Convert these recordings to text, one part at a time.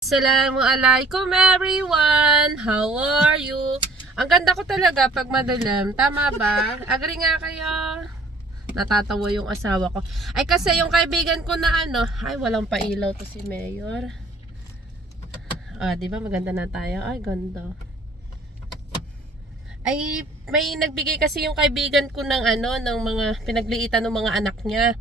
Assalamualaikum everyone! How are you? Ang ganda ko talaga pag madilim. Tama ba? Agree nga kayo? Natatawa yung asawa ko. Ay kasi yung kaibigan ko na ano, ay walang pailaw to si Mayor. Ah, di ba maganda na tayo? Ay, ganda. Ay, may nagbigay kasi yung kaibigan ko ng ano, ng mga pinagliitan ng mga anak niya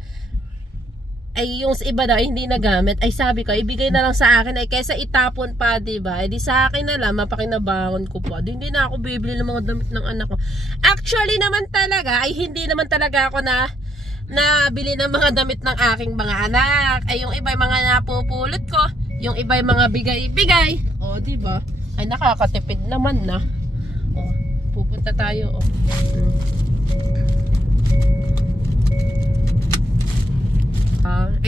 ay yung iba ay hindi nagamit, ay sabi ko, ibigay na lang sa akin, ay kesa itapon pa, di ba? Ay di sa akin na lang, mapakinabangon ko po. Di, hindi na ako bibili ng mga damit ng anak ko. Actually naman talaga, ay hindi naman talaga ako na nabili ng mga damit ng aking mga anak. Ay yung iba yung mga napupulot ko, yung iba yung mga bigay-bigay. O, di ba? Ay nakakatipid naman na. O, pupunta tayo, o.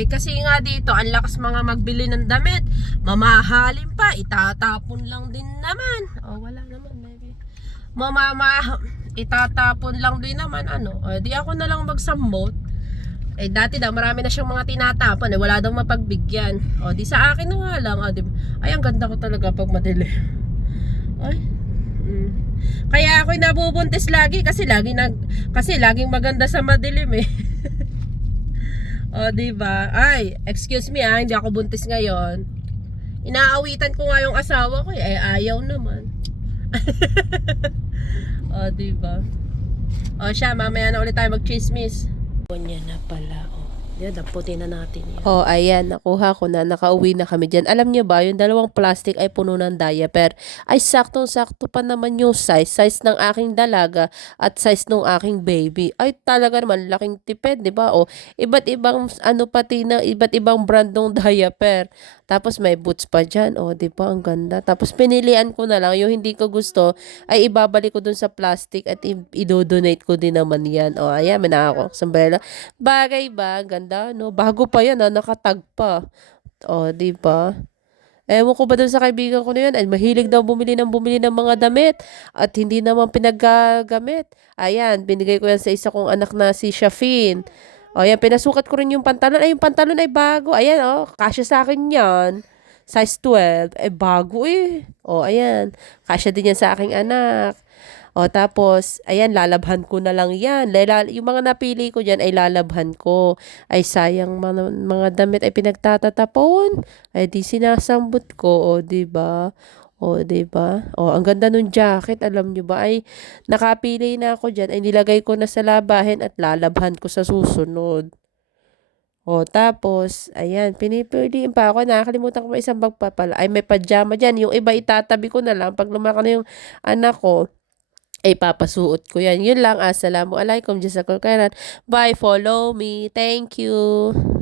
eh kasi nga dito, ang lakas mga magbili ng damit. Mamahalin pa, itatapon lang din naman. Oh, wala naman, maybe. Mamama, itatapon lang din naman, ano. Oh, di ako na lang magsambot. Eh, dati daw, marami na siyang mga tinatapon. Eh, wala daw mapagbigyan. O, di sa akin na nga lang. ah, di? Ay, ang ganda ko talaga pag madili. Ay. Mm. Kaya ako'y nabubuntis lagi kasi lagi nag kasi laging maganda sa madilim eh. O, di ba? Ay, excuse me ah, hindi ako buntis ngayon. Inaawitan ko nga yung asawa ko, eh, ay ayaw naman. o, di ba? O, siya, mamaya na ulit tayo mag-chismis. Kunya na pala, o. Yan, damputin na natin yan. Oh, ayan, nakuha ko na, nakauwi na kami dyan. Alam niyo ba, yung dalawang plastic ay puno ng diaper. Ay, saktong-sakto pa naman yung size. Size ng aking dalaga at size ng aking baby. Ay, talaga naman, laking tipid, di ba? O, iba't ibang, ano pati na, iba't ibang brand ng diaper. Tapos may boots pa dyan. O, di ba? Ang ganda. Tapos pinilian ko na lang, yung hindi ko gusto, ay ibabalik ko dun sa plastic at i- i-donate ko din naman yan. O, ayan, may na ako. Sambrella. Bagay ba? Ganda, no? Bago pa yan, ha? Nakatag pa. O, di ba? Ewan ko ba dun sa kaibigan ko na yun, ay mahilig daw bumili ng bumili ng mga damit at hindi naman pinagagamit. Ayan, binigay ko yan sa isa kong anak na si Shafin. O, ayan, pinasukat ko rin yung pantalon. Ay, yung pantalon ay bago. Ayan, oh, kasya sa akin yan. Size 12. Eh, bago eh. O, ayan. Kasya din yan sa aking anak. O, tapos, ayan, lalabhan ko na lang yan. Yung mga napili ko dyan ay lalabhan ko. Ay, sayang mga, mga damit ay pinagtatatapon. Ay, di sinasambot ko. O, ba? O, di ba? O, ang ganda nung jacket, alam nyo ba? Ay, nakapili na ako dyan. Ay, nilagay ko na sa labahin at lalabhan ko sa susunod. O, tapos, ayan, pinipiliin pa ako. Nakakalimutan ko may isang bag pa pala. Ay, may pajama dyan. Yung iba itatabi ko na lang. Pag lumaki na yung anak ko, ay papasuot ko yan. Yun lang. Assalamualaikum. Jazakallah khairan. Bye. Follow me. Thank you.